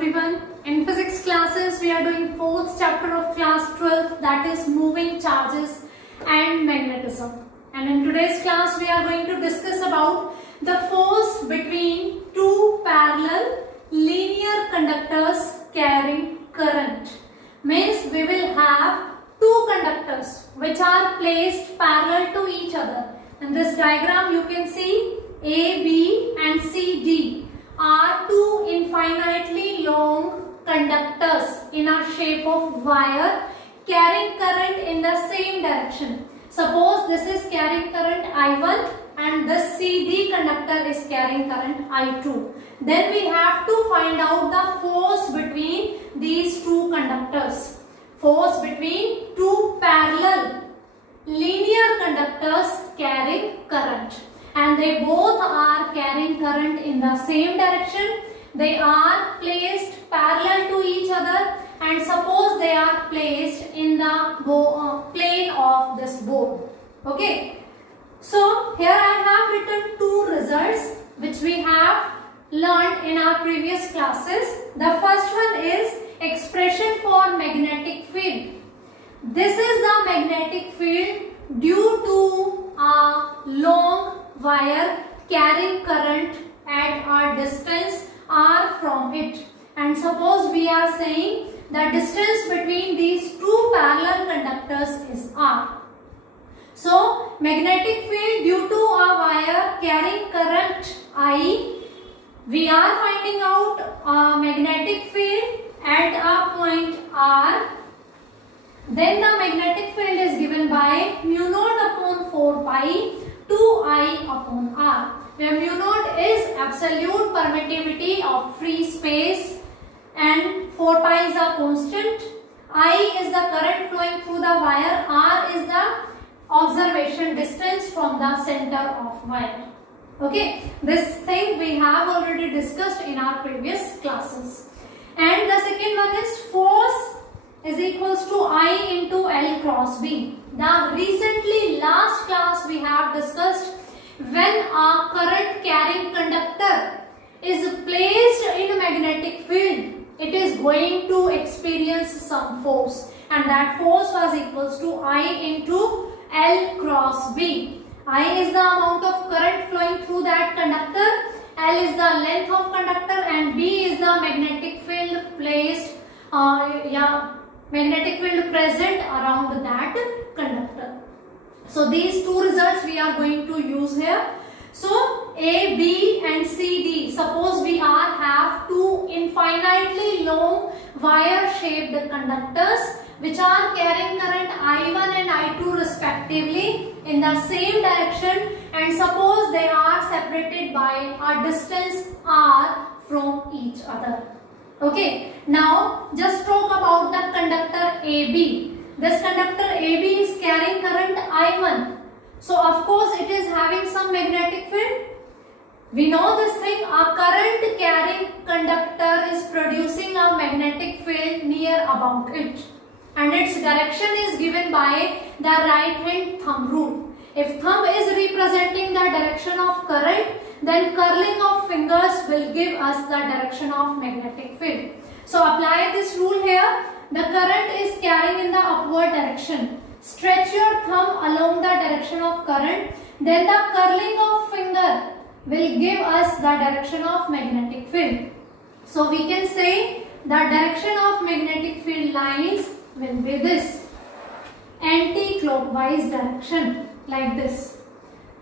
everyone. In physics classes, we are doing 4th chapter of class 12, that is moving charges and magnetism. And in today's class, we are going to discuss about the force between two parallel linear conductors carrying current. Means we will have two conductors which are placed parallel to each other. In this diagram, you can see A, B and C, D are two infinitely long conductors in a shape of wire carrying current in the same direction. Suppose this is carrying current I1 and this CD conductor is carrying current I2. Then we have to find out the force between these two conductors. Force between two parallel linear conductors carrying current. And they both are carrying current in the same direction. They are placed parallel to each other, and suppose they are placed in the plane of this board. Okay. So here I have written two results which we have learned in our previous classes. The first one is expression for magnetic field. This is the magnetic field due to a long wire carrying current at a distance r from it. And suppose we are saying the distance between these two parallel conductors is r. So magnetic field due to a wire carrying current I, we are finding out a magnetic field at a point r. Then the magnetic field is given by mu naught upon 4 pi 2I upon r, where mu naught is absolute permittivity of free space and 4 pi is a constant, I is the current flowing through the wire, r is the observation distance from the center of wire. Okay, this thing we have already discussed in our previous classes. And the second one is force is equals to I into L cross B. The recently last class we have discussed when a current carrying conductor is placed in a magnetic field, it is going to experience some force, and that force was equals to I into L cross B. I is the amount of current flowing through that conductor, L is the length of conductor, and B is the magnetic field placed magnetic field present around that conductor. So these two results we are going to use here. So A, B and C, D, suppose we have two infinitely long wire shaped conductors which are carrying current I1 and I2 respectively in the same direction, and suppose they are separated by a distance r from each other. Okay, now just talk about the conductor AB. This conductor AB is carrying current I1. So of course it is having some magnetic field. We know this thing, a current carrying conductor is producing a magnetic field near about it. And its direction is given by the right hand thumb rule. If thumb is representing the direction of current, then curling of fingers will give us the direction of magnetic field. So apply this rule here. The current is carrying in the upward direction. Stretch your thumb along the direction of current. Then the curling of finger will give us the direction of magnetic field. So we can say the direction of magnetic field lines will be this. Anti-clockwise direction, like this.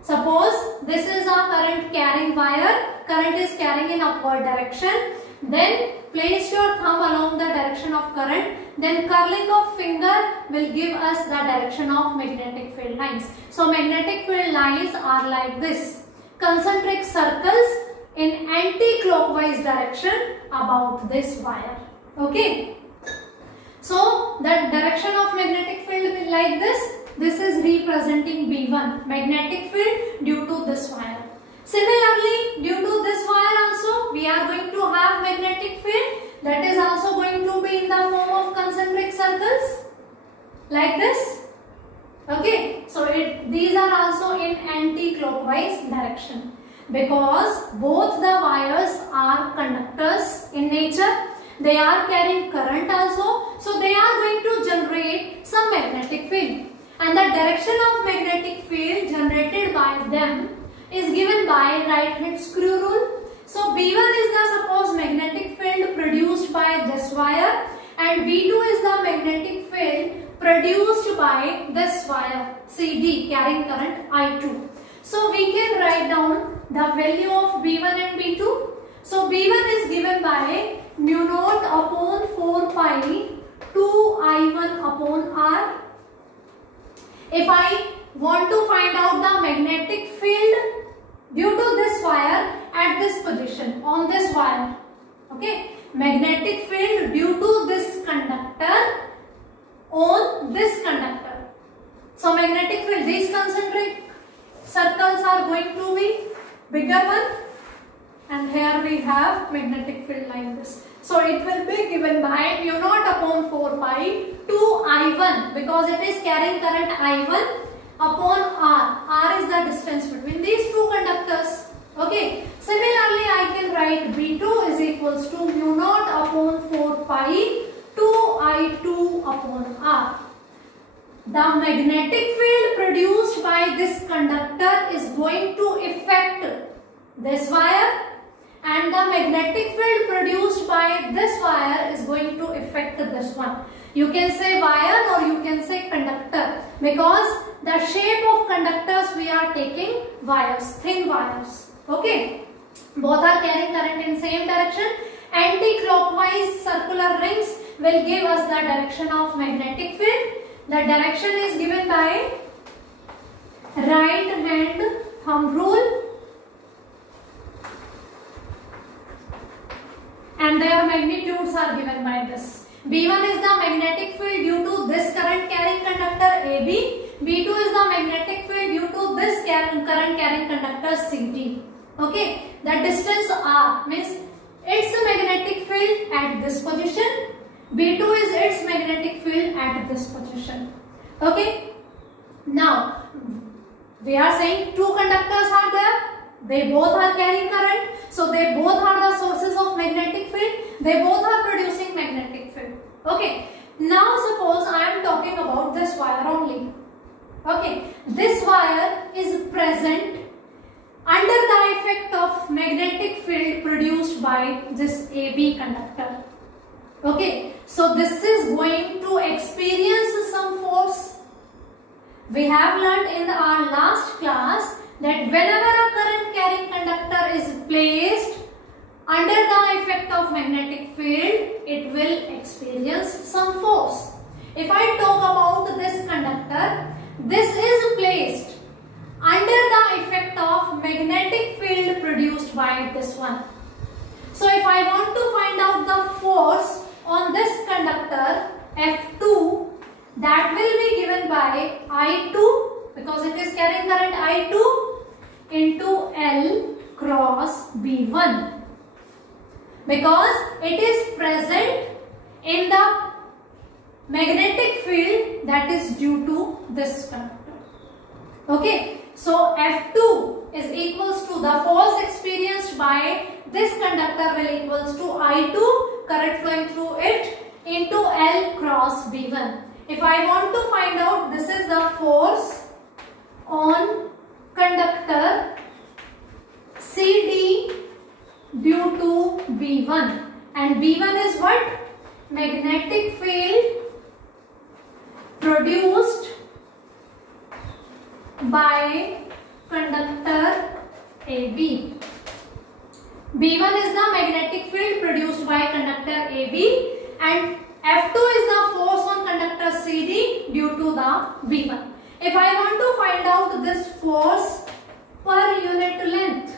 Suppose this is a current carrying wire, current is carrying in upward direction, then place your thumb along the direction of current, then curling of finger will give us the direction of magnetic field lines. So magnetic field lines are like this, concentric circles in anti-clockwise direction about this wire. Okay. So the direction of magnetic field will be like this. This is representing B1, magnetic field due to this wire. Similarly, due to this wire also, we are going to have magnetic field that is also going to be in the form of concentric circles, like this. Okay, so these are also in anti-clockwise direction because both the wires are conductors in nature they are carrying current also, so they are going to generate some magnetic field, and the direction of magnetic field generated by them is given by right hand screw rule. So B1 is the suppose magnetic field produced by this wire, and B2 is the magnetic field produced by this wire CD carrying current I2. So we can write down the value of B1 and B2. So B1 is given by mu naught upon 4 pi 2 I1 upon R. If I want to find out the magnetic field due to this wire at this position on this wire, okay, magnetic field due to this conductor on this conductor. So magnetic field, these concentric circles are going to be bigger one, and here we have magnetic field like this. So it will be given by mu naught upon 4 pi 2 I1, because it is carrying current I1 upon R. R is the distance between these two conductors. Okay. Similarly, I can write B2 is equals to mu naught upon 4 pi 2 I2 upon R. The magnetic field produced by this conductor is going to affect this wire, and the magnetic field produced by this wire is going to affect this one. You can say wire or you can say conductor, because the shape of conductors we are taking wires, thin wires. Okay, both are carrying current in same direction. Anti-clockwise circular rings will give us the direction of magnetic field. The direction is given by right hand thumb rule, and their magnitudes are given by this. B1 is the magnetic field due to this current carrying conductor AB. B2 is the magnetic field due to this current carrying conductor CD. Okay, the distance R means its magnetic field at this position. B2 is its magnetic field at this position. Okay, now we are saying two conductors are there. They both are carrying current, so they both are the sources of magnetic field. They both are producing magnetic field. Okay, now suppose I am talking about this wire only. Okay, this wire is present under the effect of magnetic field produced by this AB conductor. Okay, so this is going to experience some force. We have learned in our last class that whenever a current carrying conductor is placed under the effect of magnetic field, it will experience some force. If I talk about this conductor, this is placed under the effect of magnetic field produced by this one. So if I want to find out the force on this conductor F2, that will be given by I2, because it is carrying current I2, into L cross B1, because it is present in the magnetic field that is due to this conductor. Okay, so F2 is equals to the force experienced by this conductor will equals to I2, current flowing through it, into L cross B1. If I want to find out, this is the force on conductor CD due to B1, and B1 is what? Magnetic field produced by conductor AB. B1 is the magnetic field produced by conductor AB, and F2 is the force on conductor CD due to the B1. If I want to find out this force per unit length,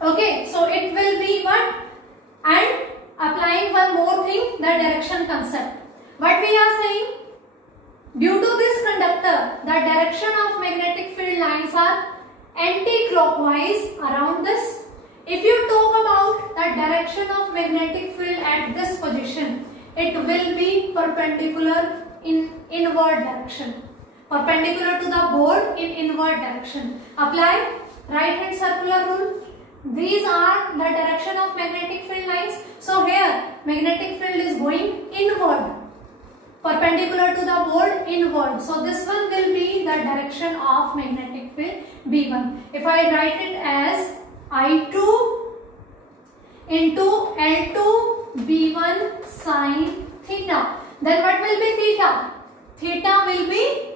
okay, so it will be what? And applying one more thing, the direction concept. What we are saying? Due to this conductor, the direction of magnetic field lines are anti-clockwise around this. If you talk about the direction of magnetic field at this position, it will be perpendicular in inward direction. Perpendicular to the board in inward direction. Apply right hand circular rule. These are the direction of magnetic field lines. So here magnetic field is going inward, perpendicular to the board, inward. So this one will be the direction of magnetic field B1. If I write it as I2 into L2 B1 sine theta, then what will be theta? Theta will be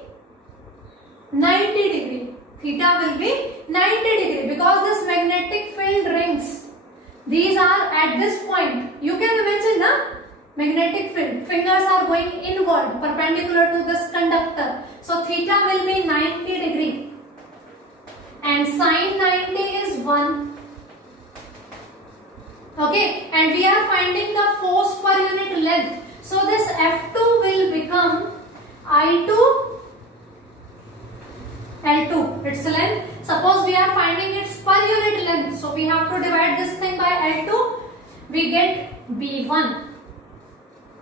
90 degree. Theta will be 90 degree because this magnetic field rings, these are at this point. You can imagine, na? Magnetic field, fingers are going inward, perpendicular to this conductor. So theta will be 90 degree and sine 90 is 1. Okay, and we are finding the force per unit length. So this F2 will become I2 L2, its length. Suppose we are finding its per unit length, so we have to divide this thing by L2. We get B1.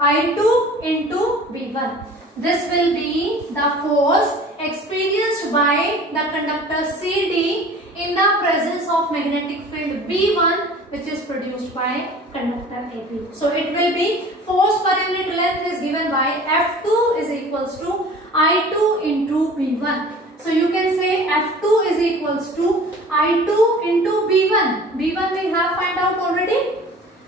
I2 into B1. This will be the force experienced by the conductor CD in the presence of magnetic field B1, which is produced by conductor AB. So it will be force per unit length is given by F2 is equals to I2 into B1. So you can say F2 is equals to I2 into B1. B1 we have find out already.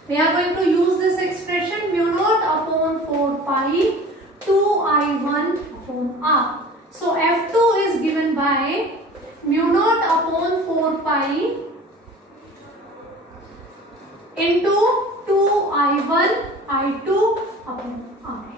We are going to use this expression mu naught upon 4 pi 2I1 upon R. So F2 is given by mu naught upon 4 pi into 2I1 I2 upon R.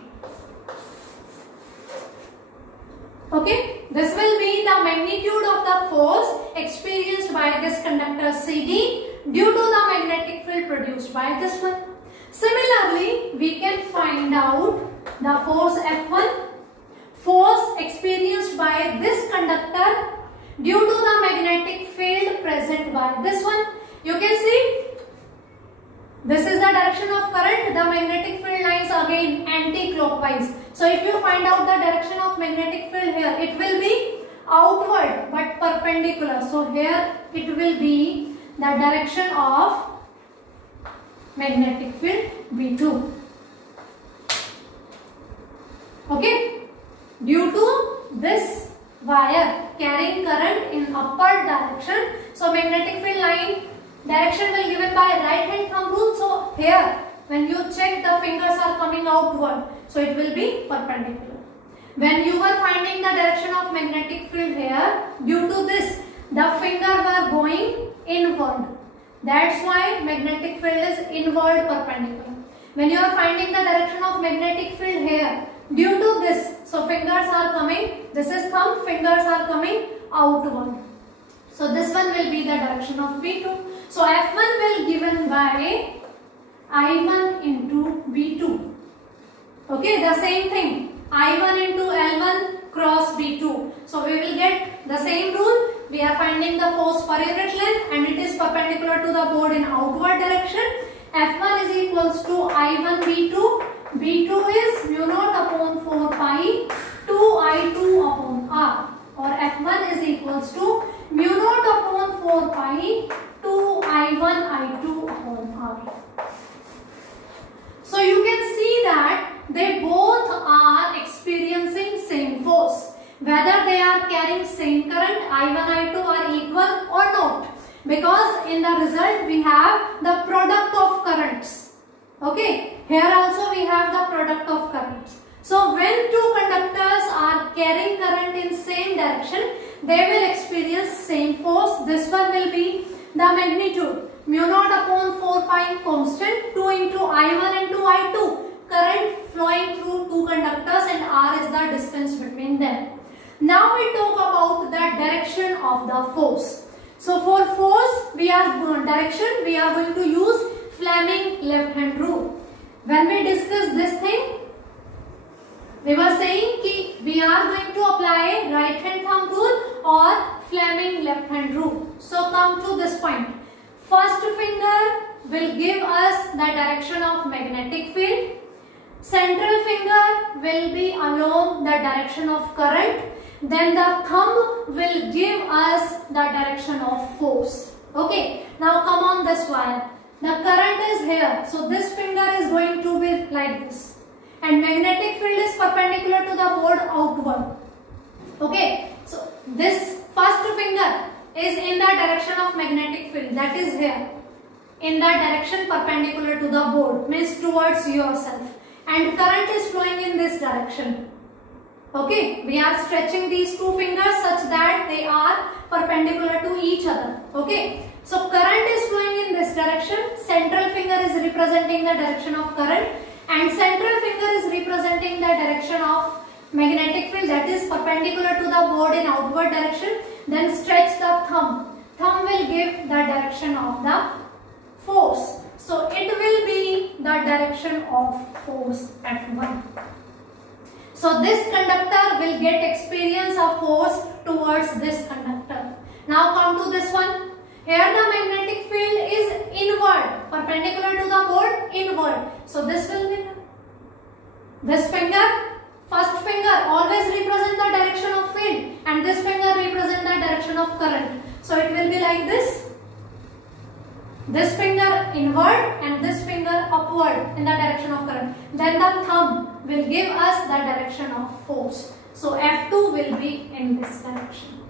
Okay, this will be the magnitude of the force experienced by this conductor CD due to the magnetic field produced by this one. Similarly, we can find out the force F1, force experienced by this conductor due to the magnetic field present by this one. You can see this is the direction of current, the magnetic field lines again anti-clockwise. So if you find out the direction of magnetic field here, it will be outward but perpendicular. So here it will be the direction of magnetic field B2. Okay, due to this wire carrying current in upward direction, so magnetic field line direction will given by right hand thumb rule. So here when you check, the fingers are coming outward, so it will be perpendicular. When you were finding the direction of magnetic field here, due to this the finger were going inward, that's why magnetic field is inward perpendicular. When you are finding the direction of magnetic field here, due to this, so fingers are coming, this is thumb, fingers are coming outward. So this one will be the direction of B2. So F1 will given by I1 into B2. Okay, the same thing, I1 into L1 cross B2. So we will get the same rule. We are finding the force per unit length and it is perpendicular to the board in outward direction. F1 is equals to I1 B2. B2 is mu naught upon 4 pi 2I2 upon R, or F1 is equals to mu naught upon 4 pi 2I1 I2 upon R. So you can see that they both are experiencing same force. Whether they are carrying same current, I1, I2 are equal or not. Because in the result we have the product of currents. Okay, here also we have the product of currents. So when two conductors are carrying current in same direction, they will experience same force. This one will be the magnitude, mu naught upon 4 pi constant, 2 into I1 into I2. Current flowing through two conductors and R is the distance between them. Now we talk about the direction of the force. So for force, we are going to use Fleming left hand rule. When we discuss this thing, we were saying कि we are going to apply right hand thumb rule or Fleming left hand rule. So come to this point. First finger will give us the direction of magnetic field. Central finger will be along the direction of current. Then the thumb will give us the direction of force. Okay, now come on this wire. The current is here, so this finger is going to be like this, and magnetic field is perpendicular to the board outward. Okay, so this first finger is in the direction of magnetic field, that is here, in the direction perpendicular to the board, means towards yourself, and current is flowing in this direction. Okay, we are stretching these two fingers such that they are perpendicular to each other. Okay, so current is flowing in this direction, central finger is representing the direction of current, and central finger is representing the direction of magnetic field, that is perpendicular to the board in outward direction. Then stretch the thumb. Thumb will give the direction of the force. So it will be the direction of force F1. So this conductor will get experience of force towards this conductor. Now come to this one. Here the magnetic field is inward, perpendicular to the board, inward. So this will be this finger, first finger always represent the direction of field, and this finger represent the direction of current. So it will be like this. This finger inward and this finger upward in the direction of current. Then the thumb will give us the direction of force. So F2 will be in this direction.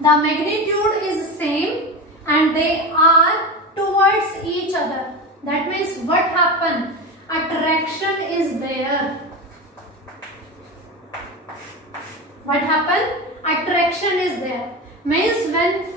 The magnitude is same and they are towards each other. That means what happened? Attraction is there. What happened? Attraction is there. Means when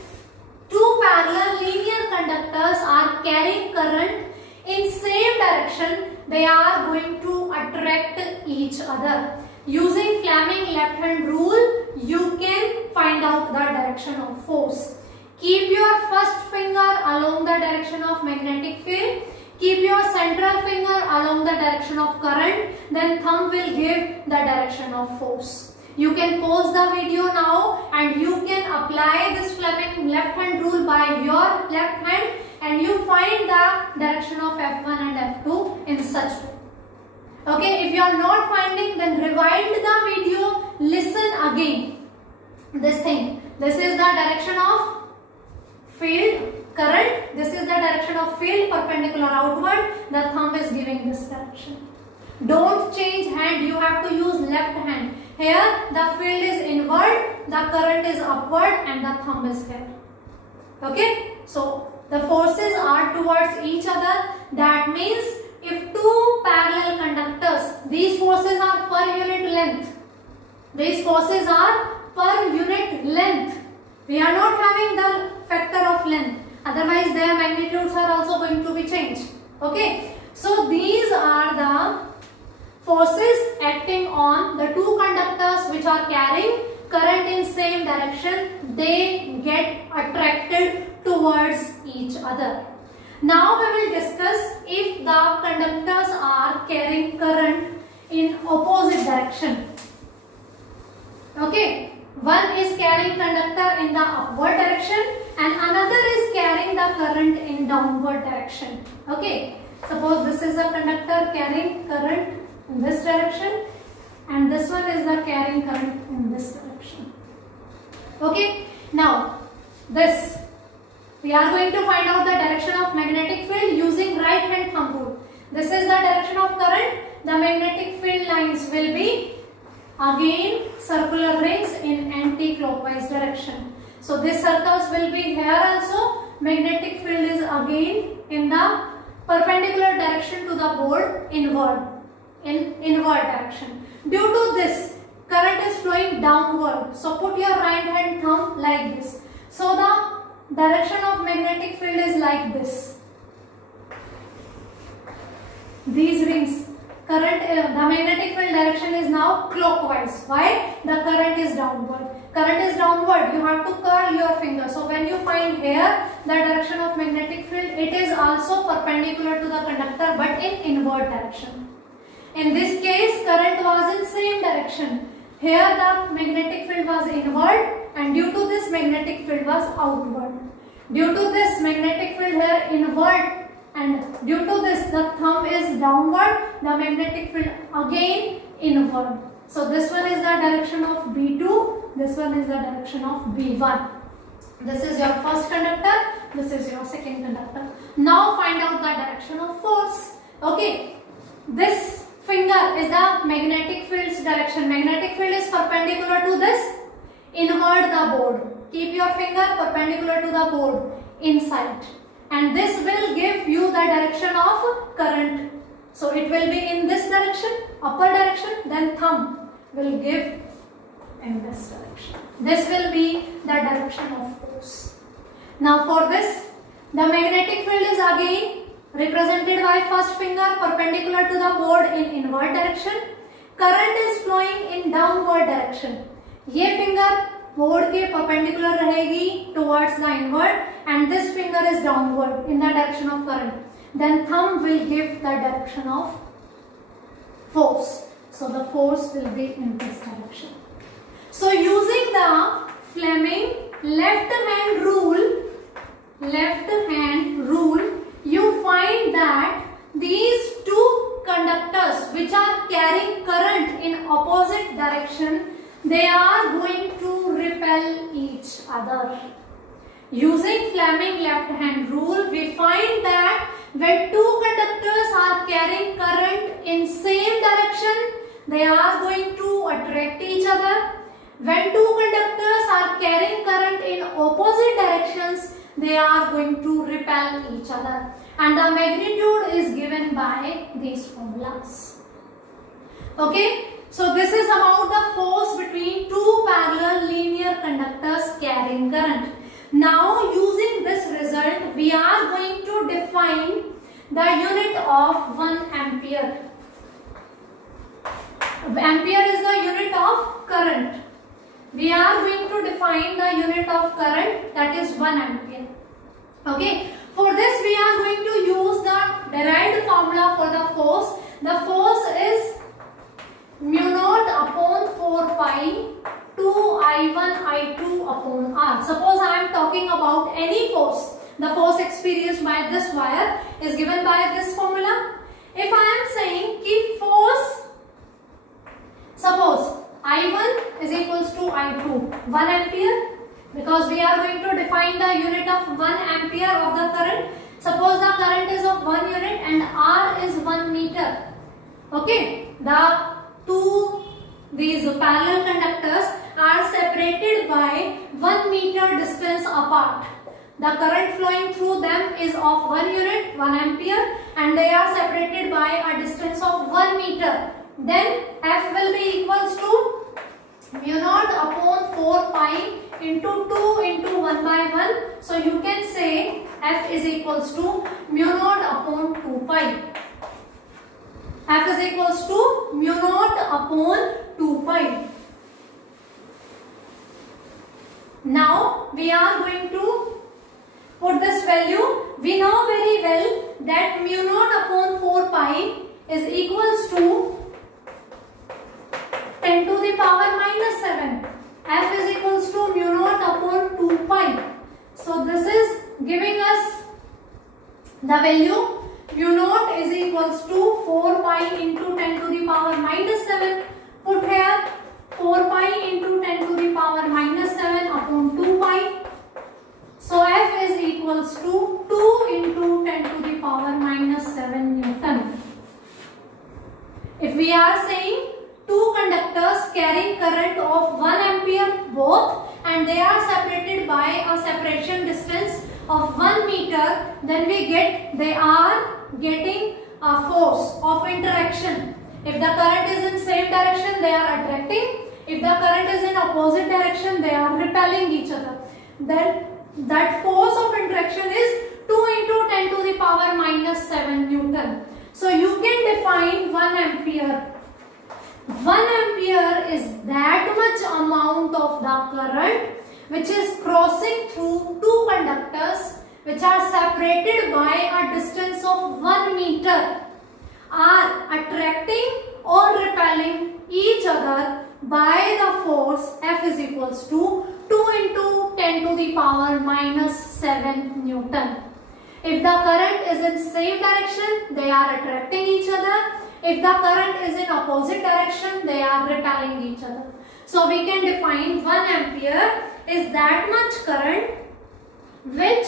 two parallel linear conductors are carrying current in same direction, they are going to attract each other. Using Fleming left hand rule, you can find out the direction of force. Keep your first finger along the direction of magnetic field. Keep your central finger along the direction of current. Then thumb will give the direction of force. You can pause the video now and you can apply this Fleming left hand rule by your left hand and you find the direction of F1 and F2 in such way. Okay, if you are not finding, then rewind the video, listen again. This thing, this is the direction of field current, this is the direction of field perpendicular outward, the thumb is giving this direction. Don't change hand, you have to use left hand. Here the field is inward, the current is upward and the thumb is here. Okay, so the forces are towards each other. That means if two parallel conductors, these forces are per unit length. These forces are per unit length. We are not having the factor of length. Otherwise their magnitudes are also going to be changed. Okay, so these are the forces acting on the two conductors which are carrying current in same direction. They get attracted towards each other. Now we will discuss if the conductors are carrying current in opposite direction. Okay, one is carrying conductor in the upward direction and another is carrying the current in downward direction. Okay, suppose this is a conductor carrying current in this direction and this one is the carrying current in this direction. Okay, now this we are going to find out the direction of magnetic field using right hand thumb rule. This is the direction of current. The magnetic field lines will be again circular rings in anti-clockwise direction. So these circles will be here also. Magnetic field is again in the perpendicular direction to the board, inward, in inward direction. Due to this, current is flowing downward. So put your right hand thumb like this. So the direction of magnetic field is like this. These rings, current, the magnetic field direction is now clockwise. Why? The current is downward. Current is downward, you have to curl your finger. So when you find here the direction of magnetic field, it is also perpendicular to the conductor but in inward direction. In this case, current was in same direction. Here the magnetic field was inward and due to this magnetic field was outward. Due to this magnetic field here inward and due to this the thumb is downward, the magnetic field again inward. So this one is the direction of B2, this one is the direction of B1. This is your first conductor, this is your second conductor. Now find out the direction of force. Okay, this finger is the magnetic field's direction. Magnetic field is perpendicular to this. Invert the board. Keep your finger perpendicular to the board inside. And this will give you the direction of current. So it will be in this direction, upper direction, then thumb will give in this direction. This will be the direction of force. Now for this, the magnetic field is again represented by first finger perpendicular to the board in inward direction. Current is flowing in downward direction. ये finger board के perpendicular रहेगी towards the inward and this finger is downward in the direction of current. Then thumb will give the direction of force. So the force will be in this direction. So using the Fleming left hand rule, you find that these two conductors which are carrying current in opposite direction, they are going to repel each other. Using Fleming left hand rule, we find that when two conductors are carrying current in same direction, they are going to attract each other. When two conductors are carrying current in opposite directions, they are going to repel each other. And the magnitude is given by these formulas. Okay, so this is about the force between two parallel linear conductors carrying current. Now using this result, we are going to define the unit of 1 ampere. Ampere is the unit of current. We are going to define the unit of current, that is 1 ampere. Okay, for this we are going to use the derived formula for the force. The force is mu naught upon 4 pi 2 I1 I2 upon R. Suppose I am talking about any force. The force experienced by this wire is given by this formula. If I am saying कि force, suppose I1 is equals to I2, 1 ampere, because we are going to define the unit of 1 ampere of the current. Suppose the current is of 1 unit and R is 1 meter. Okay, these parallel conductors are separated by 1 meter distance apart. The current flowing through them is of 1 unit, 1 ampere, and they are separated by a distance of 1 meter. Then F will be equals to mu naught upon 4 pi into 2 into 1 by 1. So you can say F is equals to mu naught upon 2 pi. F is equals to mu naught upon 2 pi. Now we are going to put this value. We know very well that mu naught upon 4 pi is equals to 10 to the power minus 7. F is equals to mu naught upon 2 pi. So this is giving us the value mu naught is equals to 4 pi into 10 to the power minus 7. Put here 4 pi into 10 to the power minus 7 upon 2 pi. So F is equals to 2 into 10 to the power minus 7 Newton. If we are saying two conductors carrying current of 1 ampere both and they are separated by a separation distance of 1 meter, then they are getting a force of interaction. If the current is in same direction, they are attracting. If the current is in opposite direction, they are repelling each other. Then that force of interaction is 2 into 10 to the power minus 7 Newton. So you can define 1 ampere. 1 ampere is that much amount of the current which is crossing through two conductors which are separated by a distance of 1 meter, are attracting or repelling each other by the force F is equals to 2 into 10 to the power minus 7 Newton. If the current is in same direction, they are attracting each other. If the current is in opposite direction, they are repelling each other. So we can define 1 ampere is that much current which,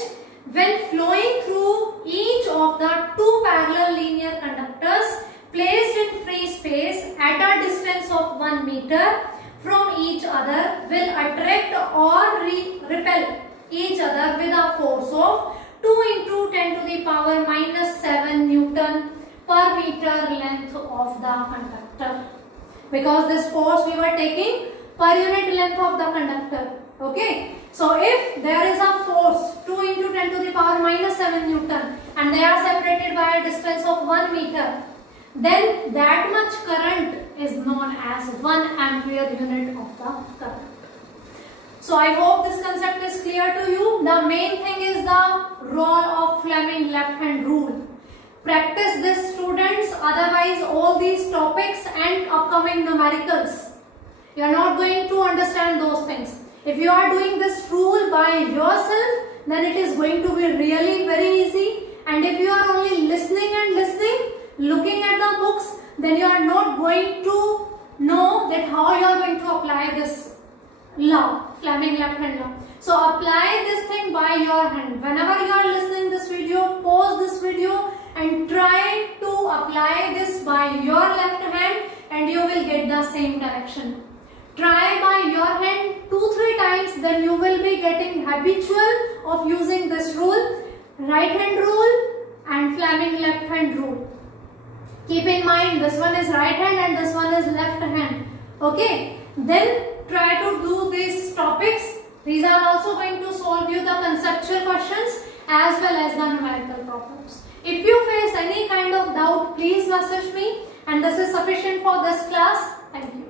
when flowing through each of the two parallel linear conductors placed in free space at a distance of 1 meter from each other, will attract or repel each other with a force of 2 into 10 to the power minus 7 Newton per meter length of the conductor. Because this force we were taking per unit length of the conductor. Okay. So if there is a force 2 into 10 to the power minus 7 Newton and they are separated by a distance of 1 meter, then that much current is known as 1 ampere unit of the current. So I hope this concept is clear to you. The main thing is the role of Fleming left hand rule. Practice this, students, otherwise all these topics and upcoming numericals, you are not going to understand those things. If you are doing this rule by yourself, then it is going to be really very easy. And if you are only listening and listening, looking at the books, then you are not going to know that how you are going to apply this law, Fleming left hand law. So apply this thing by your hand. Whenever you are listening this video, pause this video and try to apply this by your left hand and you will get the same direction. Try by your hand 2-3 times, then you will be getting habitual of using this rule, right hand rule and Fleming left hand rule. Keep in mind, this one is right hand and this one is left hand. Okay, then try to do these topics. These are also going to solve you the conceptual questions as well as the numerical problems. If you face any kind of doubt, please message me, and this is sufficient for this class. Thank you.